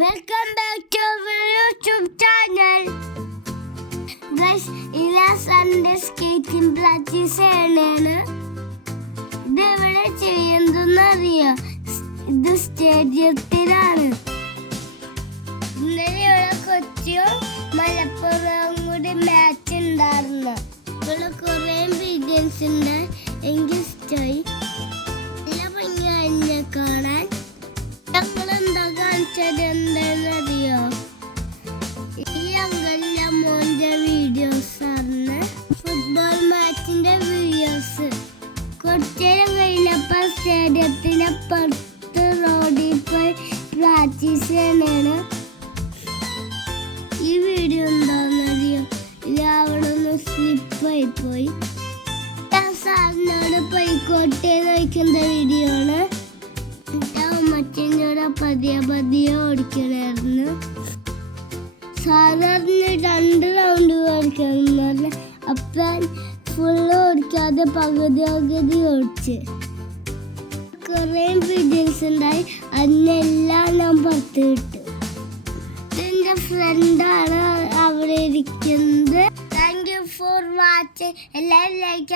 Welcome back to our YouTube channel. Guys, ഇന്ന് Sunday skating practice ചെയ്യണേണ്. ഇതെവിടെ ചെയ്യുന്നതെന്നറിയോ? ഇത് സ്റ്റേഡിയത്തിലാണ്. ഇന്നലെ ഇവിടെ കൊച്ചിയും മലപ്പുറവും കൂടി മാച്ച് ഉണ്ടായിരുന്നു. ഇവിടെ കുറേ വീഡിയോസ് ഉണ്ട്. എനിക്ക് ഇഷ്ടമായി. നല്ല ഭംഗിയായിരുന്നു കാണാൻ. ഞങ്ങളെന്താ കാണിച്ചത് എന്താണെന്നറിയോ? ഈ അങ്കലിന്റെ മോന്റെ വീഡിയോസ് ആണ്. ഫുട്ബോൾ മാച്ചിന്റെ വീഡിയോസ്. കുറച്ചേരം കഴിഞ്ഞപ്പോൾ സ്റ്റേഡിയത്തിനപ്പുറത്ത് റോഡിൽ പോയി പ്രാക്ടീസ് ചെയ്യണേണ്. ഈ വീഡിയോ എന്താണെന്നറിയോ? ഇത് അവിടെ നിന്ന് സ്ലിപ്പായി പോയി. സാറിനോട് പോയിക്കോട്ടെ വയ്ക്കുന്ന വീഡിയോ ആണ്. മറ്റേനോട് പതിയെ ഓടിക്കണായിരുന്നു. സാധാരണ 2 റൗണ്ട് ഓടിക്കണം. അപ്പം ഫുള്ള് ഓടിക്കാതെ പകുതി ഓടിച്ച് കുറേ വീഡിയോസ് ഉണ്ടായി. അതിനെല്ലാം ഞാൻ പുറത്ത് വിട്ടു. എൻ്റെ ഫ്രണ്ടാണ് അവിടെ ഇരിക്കുന്നത്. Thank you for watching. എല്ലാവരും ലൈക്ക്